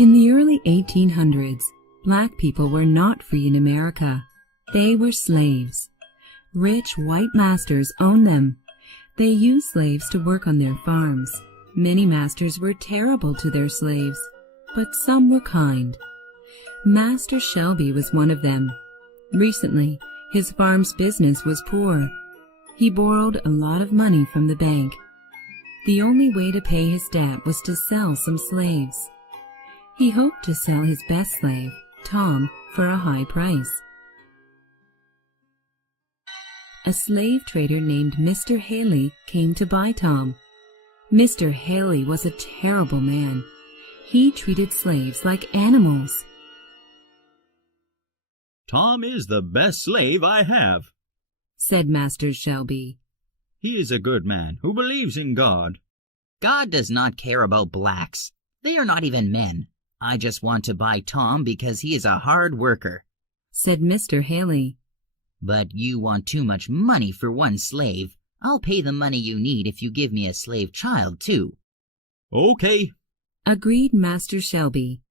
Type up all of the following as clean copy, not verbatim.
In the early 1800s, black people were not free in America. They were slaves. Rich white masters owned them. They used slaves to work on their farms. Many masters were terrible to their slaves, but some were kind. Master Shelby was one of them. Recently, his farm's business was poor. He borrowed a lot of money from the bank. The only way to pay his debt was to sell some slaves. He hoped to sell his best slave, Tom, for a high price. A slave trader named Mr. Haley came to buy Tom. Mr. Haley was a terrible man. He treated slaves like animals. "Tom is the best slave I have," said Master Shelby. "He is a good man who believes in God." "God does not care about blacks. They are not even men. I just want to buy Tom because he is a hard worker," said Mr. Haley. "But you want too much money for one slave. I'll pay the money you need if you give me a slave child, too." "Okay," agreed Master Shelby.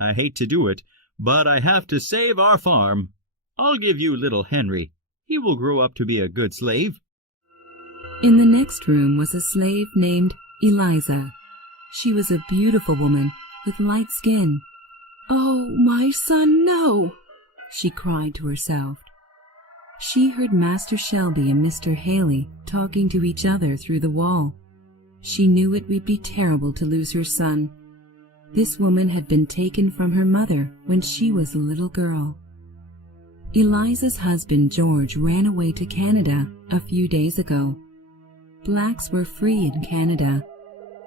"I hate to do it, but I have to save our farm. I'll give you little Henry. He will grow up to be a good slave." In the next room was a slave named Eliza. She was a beautiful woman with light skin. "Oh, my son, no!" she cried to herself. She heard Master Shelby and Mr. Haley talking to each other through the wall. She knew it would be terrible to lose her son. This woman had been taken from her mother when she was a little girl. Eliza's husband George ran away to Canada a few days ago. Blacks were free in Canada.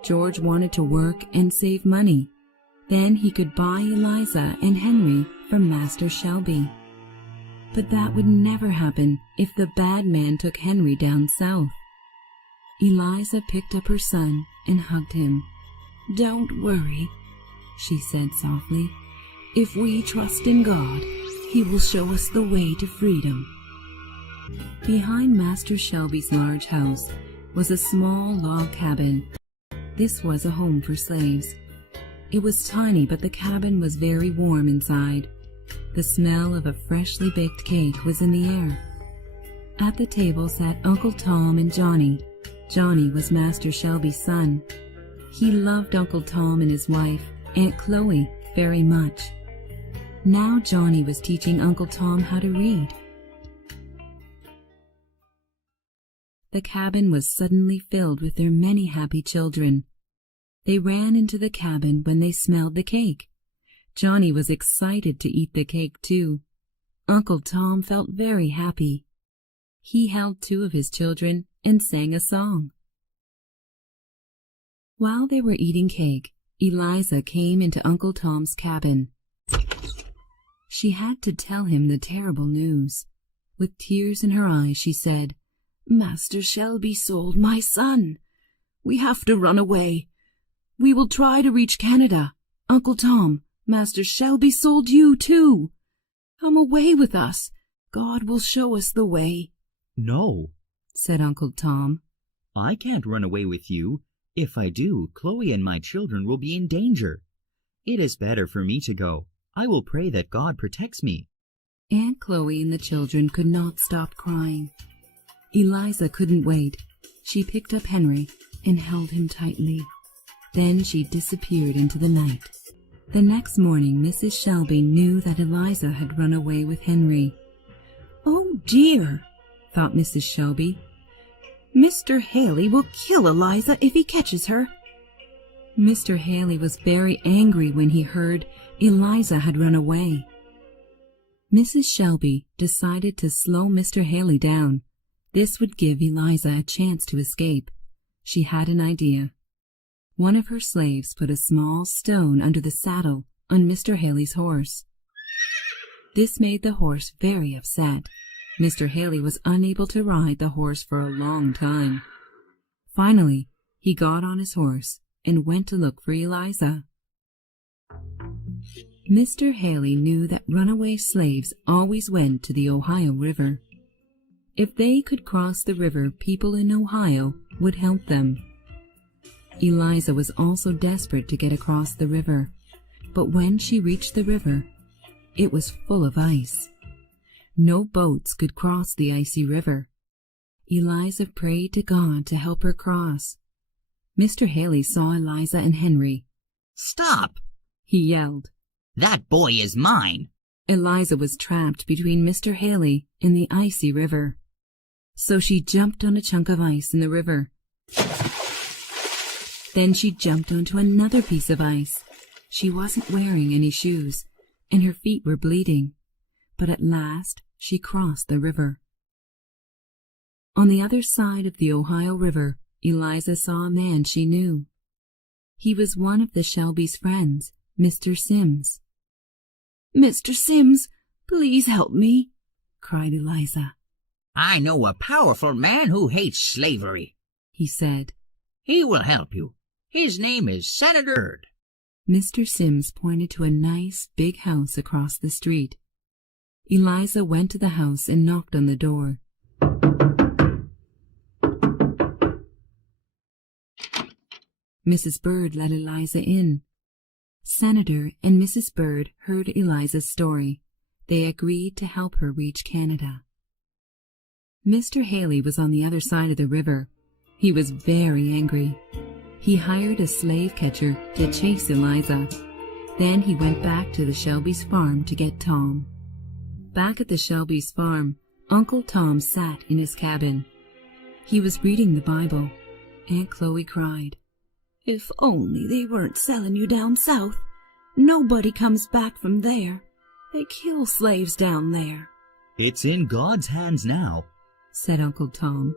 George wanted to work and save money. Then he could buy Eliza and Henry from Master Shelby. But that would never happen if the bad man took Henry down south. Eliza picked up her son and hugged him. "Don't worry," she said softly. "If we trust in God, He will show us the way to freedom." Behind Master Shelby's large house was a small log cabin. This was a home for slaves. It was tiny, but the cabin was very warm inside. The smell of a freshly baked cake was in the air. At the table sat Uncle Tom and Johnny. Johnny was Master Shelby's son. He loved Uncle Tom and his wife, Aunt Chloe, very much. Now Johnny was teaching Uncle Tom how to read. The cabin was suddenly filled with their many happy children. They ran into the cabin when they smelled the cake. Johnny was excited to eat the cake too. Uncle Tom felt very happy. He held two of his children and sang a song. While they were eating cake, Eliza came into Uncle Tom's cabin. She had to tell him the terrible news. With tears in her eyes, she said, "Master Shelby sold my son. We have to run away. We will try to reach Canada. Uncle Tom, Master Shelby sold you too. Come away with us. God will show us the way." "No," said Uncle Tom. "I can't run away with you. If I do, Chloe and my children will be in danger. It is better for me to go. I will pray that God protects me." Aunt Chloe and the children could not stop crying. Eliza couldn't wait. She picked up Henry and held him tightly. Then she disappeared into the night. The next morning, Mrs. Shelby knew that Eliza had run away with Henry. "Oh dear," thought Mrs. Shelby. "Mr. Haley will kill Eliza if he catches her." Mr. Haley was very angry when he heard Eliza had run away. Mrs. Shelby decided to slow Mr. Haley down. This would give Eliza a chance to escape. She had an idea. One of her slaves put a small stone under the saddle on Mr. Haley's horse. This made the horse very upset. Mr. Haley was unable to ride the horse for a long time. Finally, he got on his horse and went to look for Eliza. Mr. Haley knew that runaway slaves always went to the Ohio River. If they could cross the river, people in Ohio would help them. Eliza was also desperate to get across the river. but when she reached the river, it was full of ice. No boats could cross the icy river. Eliza prayed to God to help her cross. Mr. Haley saw Eliza and Henry. "Stop!" he yelled. "That boy is mine." Eliza was trapped between Mr. Haley and the icy river. So she jumped on a chunk of ice in the river. Then she jumped onto another piece of ice. She wasn't wearing any shoes, and her feet were bleeding. But at last she crossed the river. On the other side of the Ohio River, Eliza saw a man she knew. He was one of the Shelby's friends, Mr. Sims. "Mr. Sims, please help me," cried Eliza. "I know a powerful man who hates slavery," he said. "He will help you. His name is Senator Byrd." Mr. Sims pointed to a nice, big house across the street. Eliza went to the house and knocked on the door. Mrs. Byrd let Eliza in. Senator and Mrs. Byrd heard Eliza's story. They agreed to help her reach Canada. Mr. Haley was on the other side of the river. He was very angry. He hired a slave catcher to chase Eliza. Then he went back to the Shelby's farm to get Tom. Back at the Shelby's farm, Uncle Tom sat in his cabin. He was reading the Bible. Aunt Chloe cried, "If only they weren't selling you down south. Nobody comes back from there. They kill slaves down there," It's in God's hands now. said Uncle Tom.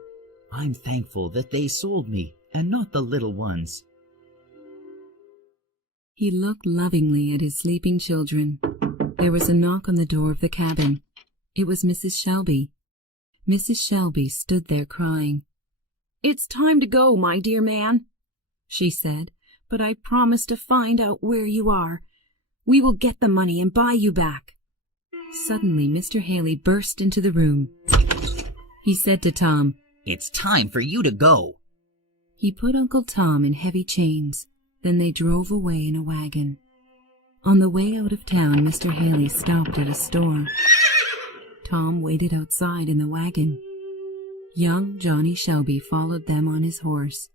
I'm thankful that they sold me and not the little ones. He looked lovingly at his sleeping children. There was a knock on the door of the cabin. It was Mrs. Shelby. Mrs. Shelby stood there crying. "It's time to go, my dear man," she said, "but I promise to find out where you are. We will get the money and buy you back." Suddenly Mr. Haley burst into the room. He said to Tom, "It's time for you to go." He put Uncle Tom in heavy chains. Then they drove away in a wagon. On the way out of town, Mr. Haley stopped at a store. Tom waited outside in the wagon. Young Johnny Shelby followed them on his horse.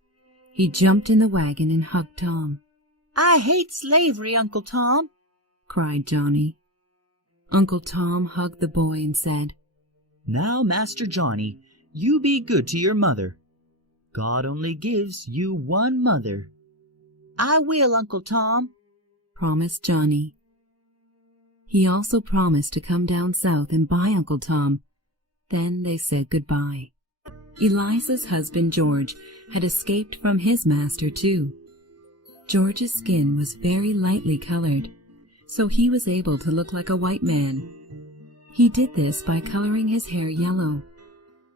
He jumped in the wagon and hugged Tom. "I hate slavery, Uncle Tom," cried Johnny. Uncle Tom hugged the boy and said, Now, Master Johnny, you be good to your mother. God only gives you one mother. "I will, Uncle Tom," promised Johnny. He also promised to come down south and buy Uncle Tom. Then they said goodbye. Eliza's husband George had escaped from his master too. George's skin was very lightly colored, so he was able to look like a white man. He did this by coloring his hair yellow.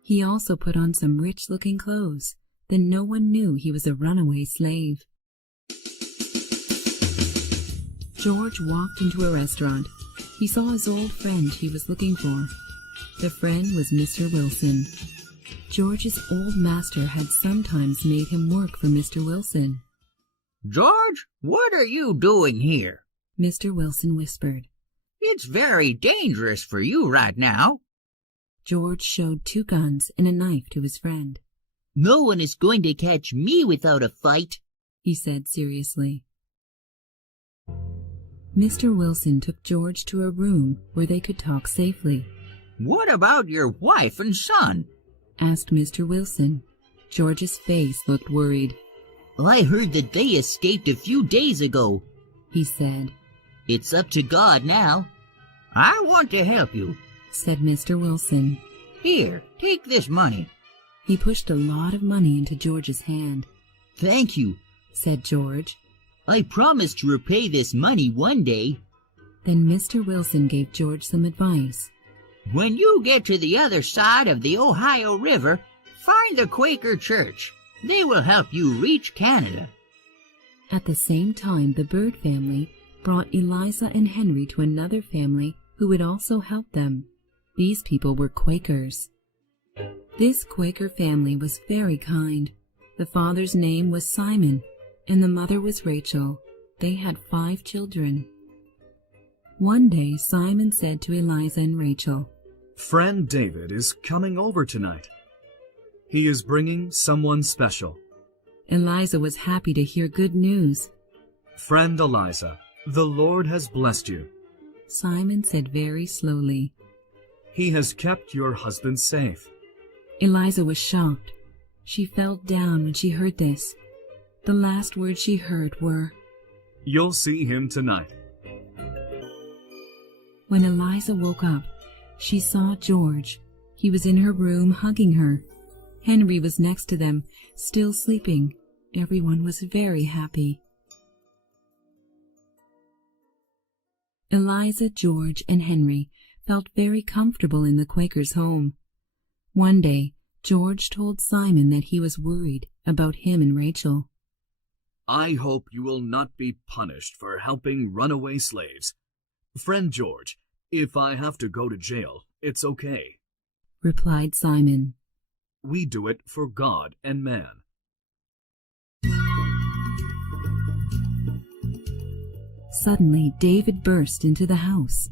He also put on some rich-looking clothes. Then no one knew he was a runaway slave. George walked into a restaurant. He saw his old friend he was looking for. The friend was Mr. Wilson. George's old master had sometimes made him work for Mr. Wilson. "George, what are you doing here?" Mr. Wilson whispered. "It's very dangerous for you right now." George showed 2 guns and a knife to his friend. "No one is going to catch me without a fight," he said seriously. Mr. Wilson took George to a room where they could talk safely. "What about your wife and son?" asked Mr. Wilson. George's face looked worried. "I heard that they escaped a few days ago," he said. "It's up to God now." "I want to help you," said Mr. Wilson. "Here, take this money." He pushed a lot of money into George's hand. "Thank you," said George. "I promise to repay this money one day." Then Mr. Wilson gave George some advice. "When you get to the other side of the Ohio River, find the Quaker Church. They will help you reach Canada." At the same time, the Byrd family brought Eliza and Henry to another family who would also help them. These people were Quakers. This Quaker family was very kind. The father's name was Simon, and the mother was Rachel. They had 5 children. One day Simon said to Eliza and Rachel, "Friend David is coming over tonight. He is bringing someone special." Eliza was happy to hear good news. "Friend Eliza, the Lord has blessed you. Simon said very slowly. He has kept your husband safe." Eliza was shocked. She fell down when she heard this. The last words she heard were, "You'll see him tonight." When Eliza woke up, she saw George. He was in her room hugging her. Henry was next to them, still sleeping. Everyone was very happy. Eliza, George, and Henry felt very comfortable in the Quaker's home. One day, George told Simon that he was worried about him and Rachel. "I hope you will not be punished for helping runaway slaves. Friend George, if I have to go to jail, it's okay. Replied Simon. We do it for God and man." Suddenly, David burst into the house.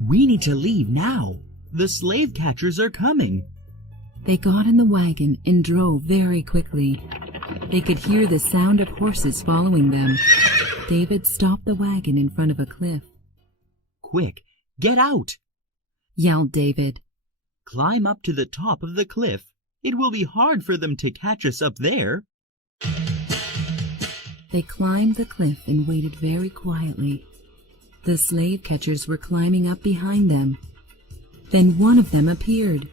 "We need to leave now. The slave catchers are coming." They got in the wagon and drove very quickly. They could hear the sound of horses following them. David stopped the wagon in front of a cliff. "Quick, get out!" yelled David. "Climb up to the top of the cliff. It will be hard for them to catch us up there." They climbed the cliff and waited very quietly. The slave catchers were climbing up behind them. Then one of them appeared.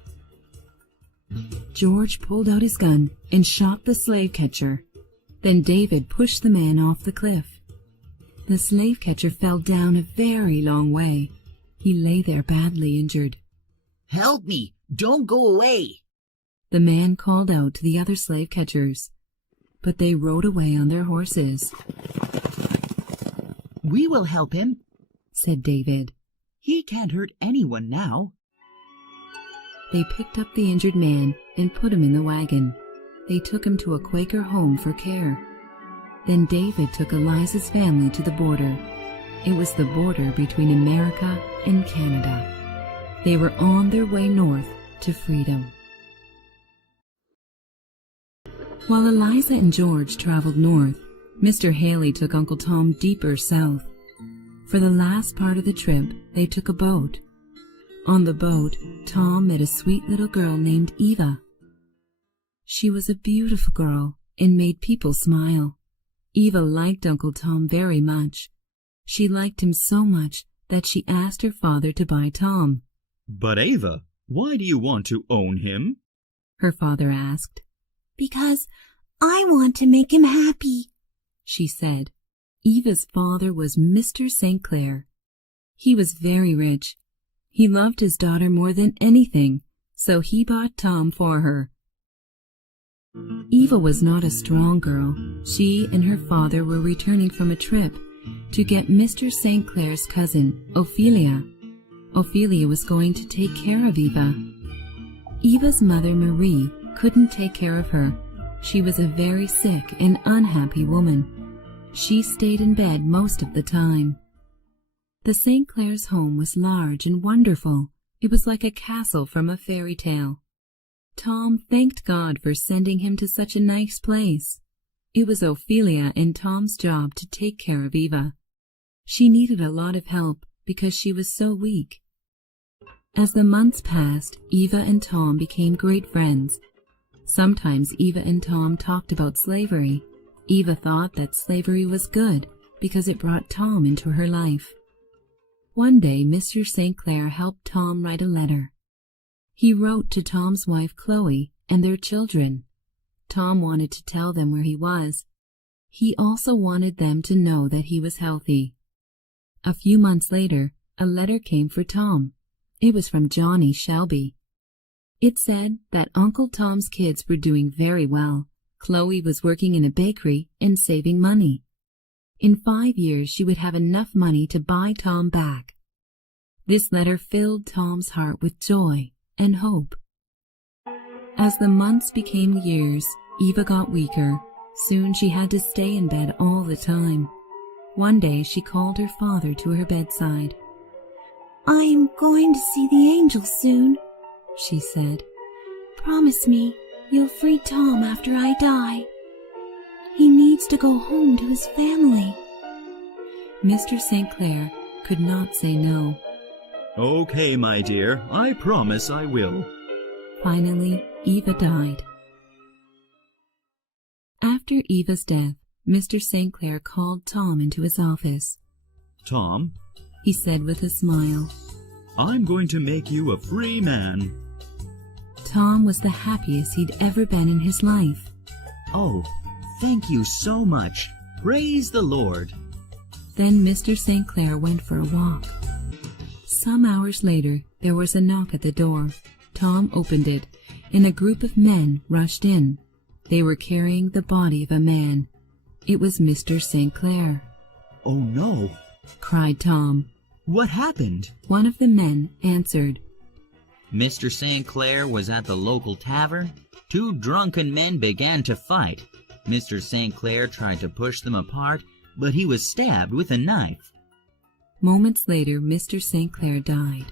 George pulled out his gun and shot the slave catcher. Then David pushed the man off the cliff. The slave catcher fell down a very long way. He lay there badly injured. "Help me! Don't go away!" The man called out to the other slave catchers, but they rode away on their horses. "We will help him," said David. "He can't hurt anyone now." They picked up the injured man and put him in the wagon. They took him to a Quaker home for care. Then David took Eliza's family to the border. It was the border between America and Canada. They were on their way north to freedom. While Eliza and George traveled north, Mr. Haley took Uncle Tom deeper south. For the last part of the trip, they took a boat. On the boat, Tom met a sweet little girl named Eva. She was a beautiful girl and made people smile. Eva liked Uncle Tom very much. She liked him so much that she asked her father to buy Tom. "But Ava, why do you want to own him?" her father asked. "Because I want to make him happy," she said. Eva's father was Mr. St. Clair. He was very rich. He loved his daughter more than anything, so he bought Tom for her. Eva was not a strong girl. She and her father were returning from a trip to get Mr. St. Clair's cousin, Ophelia. Ophelia was going to take care of Eva. Eva's mother, Marie, couldn't take care of her. She was a very sick and unhappy woman. She stayed in bed most of the time. The St. Clair's home was large and wonderful. It was like a castle from a fairy tale. Tom thanked God for sending him to such a nice place. It was Ophelia and Tom's job to take care of Eva. She needed a lot of help because she was so weak. As the months passed, Eva and Tom became great friends. Sometimes Eva and Tom talked about slavery. Eva thought that slavery was good because it brought Tom into her life. One day, Mr. St. Clair helped Tom write a letter. He wrote to Tom's wife, Chloe, and their children. Tom wanted to tell them where he was. He also wanted them to know that he was healthy. A few months later, a letter came for Tom. It was from Johnny Shelby. It said that Uncle Tom's kids were doing very well. Chloe was working in a bakery and saving money. In 5 years, she would have enough money to buy Tom back. This letter filled Tom's heart with joy and hope. As the months became years, Eva got weaker. Soon she had to stay in bed all the time. One day she called her father to her bedside. "I'm going to see the angel soon," she said. "Promise me you'll free Tom after I die. He needs to go home to his family." Mr. St. Clair could not say no. Okay, my dear, I promise I will. Finally, Eva died. After Eva's death, Mr. St. Clair called Tom into his office. Tom, He said with a smile. I'm going to make you a free man. Tom was the happiest he'd ever been in his life. Oh, thank you so much. Praise the Lord. Then Mr. St. Clair went for a walk. Some hours later, there was a knock at the door. Tom opened it, and a group of men rushed in. They were carrying the body of a man. It was Mr. St. Clair. Oh no, Cried Tom. what happened? One of the men answered. Mr. St. Clair was at the local tavern. Two drunken men began to fight. Mr. St. Clair tried to push them apart, but he was stabbed with a knife. Moments later, Mr. St. Clair died.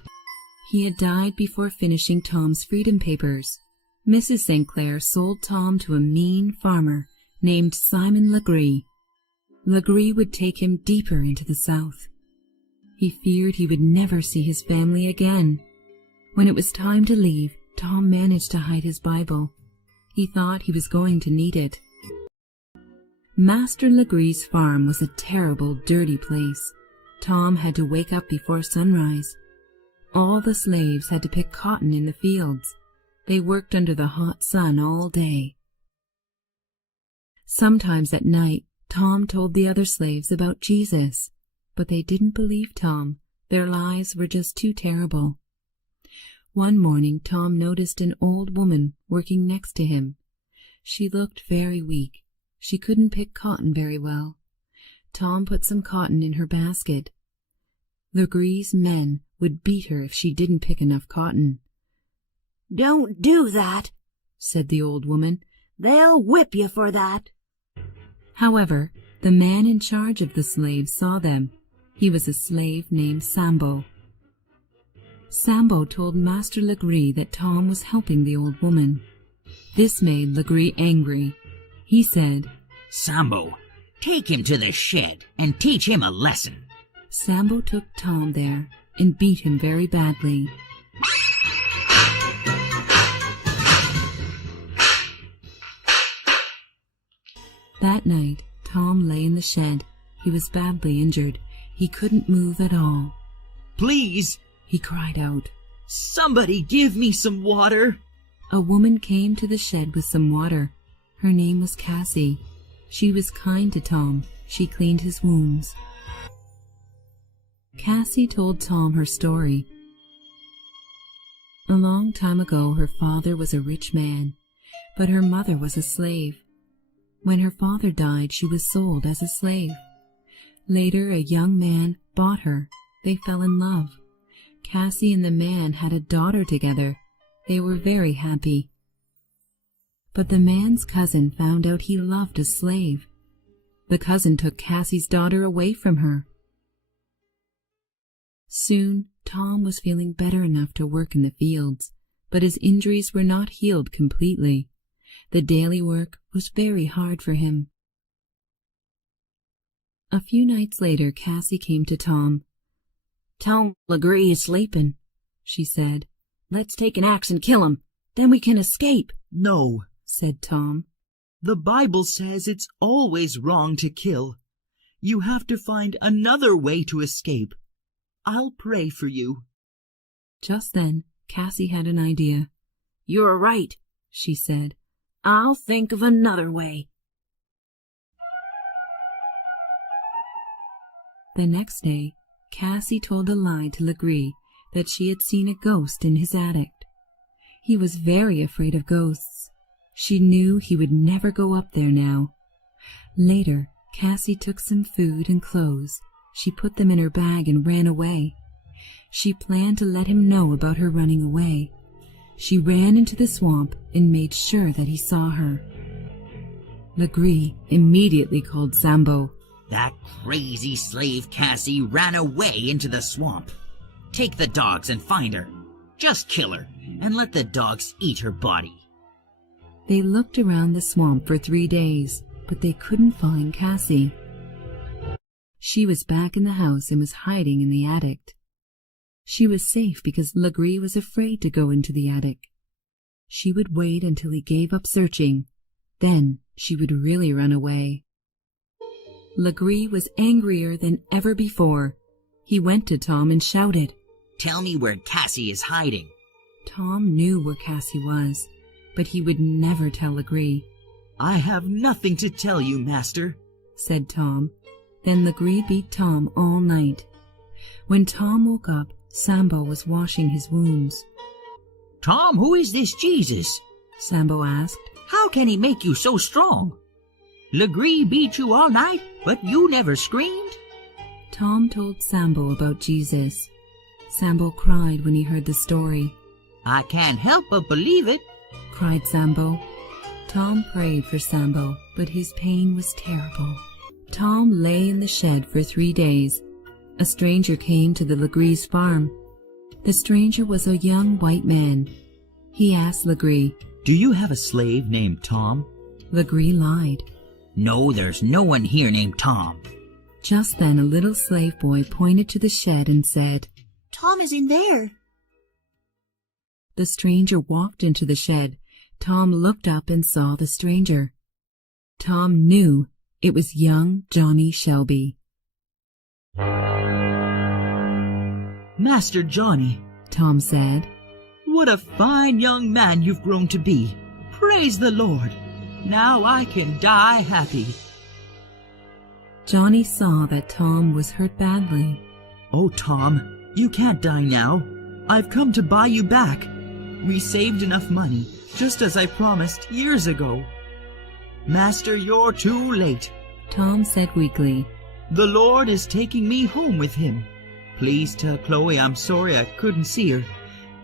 He had died before finishing Tom's freedom papers. Mrs. St. Clair sold Tom to a mean farmer named Simon Legree. Legree would take him deeper into the South. He feared he would never see his family again. When it was time to leave, Tom managed to hide his Bible. He thought he was going to need it. Master Legree's farm was a terrible, dirty place. Tom had to wake up before sunrise. All the slaves had to pick cotton in the fields. They worked under the hot sun all day. Sometimes at night, Tom told the other slaves about Jesus, but they didn't believe Tom. Their lives were just too terrible. One morning, Tom noticed an old woman working next to him. She looked very weak. She couldn't pick cotton very well. Tom put some cotton in her basket. Legree's men would beat her if she didn't pick enough cotton. "Don't do that," said the old woman. "They'll whip you for that." However, the man in charge of the slaves saw them. He was a slave named Sambo. Sambo told Master Legree that Tom was helping the old woman. This made Legree angry. He said, Sambo, take him to the shed and teach him a lesson. Sambo took Tom there and beat him very badly. That night, Tom lay in the shed. He was badly injured. He couldn't move at all. Please, He cried out. somebody give me some water. A woman came to the shed with some water. Her name was Cassie. She was kind to Tom. She cleaned his wounds. Cassie told Tom her story. A long time ago, her father was a rich man, but her mother was a slave. When her father died, she was sold as a slave. Later, a young man bought her. They fell in love. Cassie and the man had a daughter together. They were very happy. But the man's cousin found out he loved a slave. The cousin took Cassie's daughter away from her. Soon, Tom was feeling better enough to work in the fields, but his injuries were not healed completely. The daily work was very hard for him. A few nights later, Cassie came to Tom. "Tom Legree is sleeping," she said. "Let's take an axe and kill him. Then we can escape," No, said Tom. the Bible says it's always wrong to kill. You have to find another way to escape. I'll pray for you. Just then, Cassie had an idea. "You're right," she said. "I'll think of another way." The next day, Cassie told a lie to Legree that she had seen a ghost in his attic. He was very afraid of ghosts. She knew he would never go up there now. Later, Cassie took some food and clothes. She put them in her bag and ran away. She planned to let him know about her running away. She ran into the swamp and made sure that he saw her. Legree immediately called Sambo. That crazy slave Cassie ran away into the swamp. Take the dogs and find her. Just kill her and let the dogs eat her body. They looked around the swamp for 3 days, but they couldn't find Cassie. She was back in the house and was hiding in the attic. She was safe because Legree was afraid to go into the attic. She would wait until he gave up searching. Then she would really run away. Legree was angrier than ever before. He went to Tom and shouted, Tell me where Cassie is hiding. Tom knew where Cassie was, but he would never tell Legree. I have nothing to tell you, master, said Tom. Then Legree beat Tom all night. When Tom woke up, Sambo was washing his wounds. Tom, who is this Jesus? Sambo asked. How can he make you so strong? Legree beat you all night, but you never screamed? Tom told Sambo about Jesus. Sambo cried when he heard the story. I can't help but believe it, cried Sambo. Tom prayed for Sambo, but his pain was terrible. Tom lay in the shed for 3 days. A stranger came to the Legree's farm. The stranger was a young white man. He asked Legree, Do you have a slave named Tom? Legree lied. No, there's no one here named Tom. Just then a little slave boy pointed to the shed and said, Tom is in there. The stranger walked into the shed. Tom looked up and saw the stranger. Tom knew it was young Johnny Shelby. Master Johnny, Tom said, what a fine young man you've grown to be. Praise the Lord. Now I can die happy. Johnny saw that Tom was hurt badly. Oh, Tom, you can't die now. I've come to buy you back. We saved enough money, just as I promised years ago. Master, you're too late. Tom said weakly, The Lord is taking me home with him. Please tell Chloe I'm sorry I couldn't see her.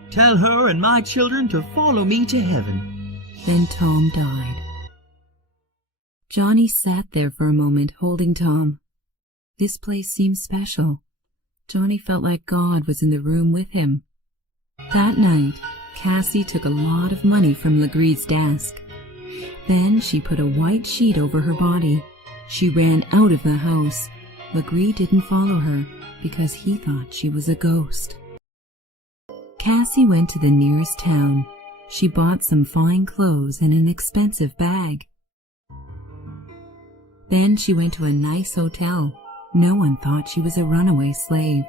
Tell her and my children to follow me to heaven. Then Tom died. Johnny sat there for a moment holding Tom. This place seemed special. Johnny felt like God was in the room with him. That night, Cassie took a lot of money from Legree's desk. Then she put a white sheet over her body. She ran out of the house. Legree didn't follow her because he thought she was a ghost. Cassie went to the nearest town. She bought some fine clothes and an expensive bag. Then she went to a nice hotel. No one thought she was a runaway slave.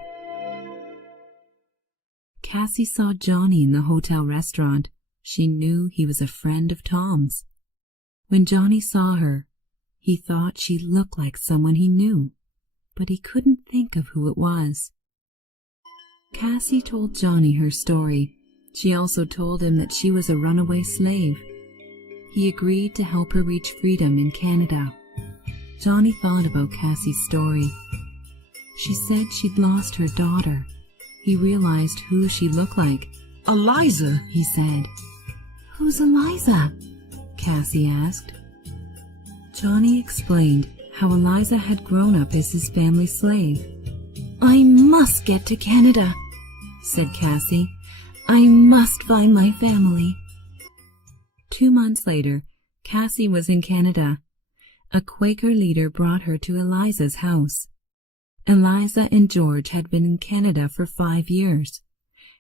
Cassie saw Johnny in the hotel restaurant. She knew he was a friend of Tom's. When Johnny saw her, he thought she looked like someone he knew, but he couldn't think of who it was. Cassie told Johnny her story. She also told him that she was a runaway slave. He agreed to help her reach freedom in Canada. Johnny thought about Cassie's story. She said she'd lost her daughter. He realized who she looked like. Eliza, he said. Who's Eliza? Cassie asked. Johnny explained how Eliza had grown up as his family slave. I must get to Canada, said Cassie. I must find my family. 2 months later, Cassie was in Canada. A Quaker leader brought her to Eliza's house. Eliza and George had been in Canada for 5 years.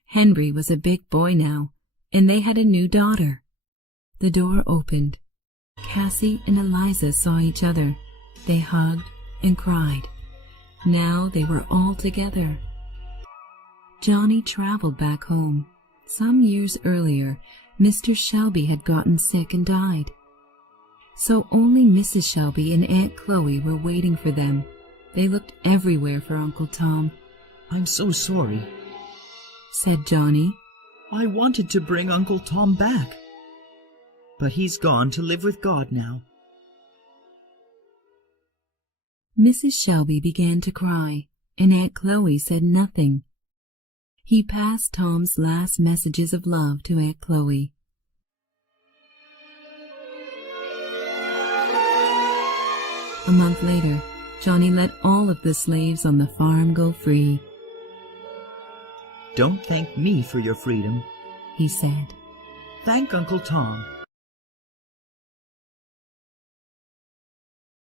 Henry was a big boy now, and they had a new daughter. The door opened. Cassie and Eliza saw each other. They hugged and cried. Now they were all together. Johnny traveled back home. Some years earlier, Mr. Shelby had gotten sick and died. So only Mrs. Shelby and Aunt Chloe were waiting for them. They looked everywhere for Uncle Tom. I'm so sorry, said Johnny. I wanted to bring Uncle Tom back, but he's gone to live with God now. Mrs. Shelby began to cry, and Aunt Chloe said nothing. He passed Tom's last messages of love to Aunt Chloe. A month later, Johnny let all of the slaves on the farm go free. Don't thank me for your freedom, He said. thank Uncle Tom.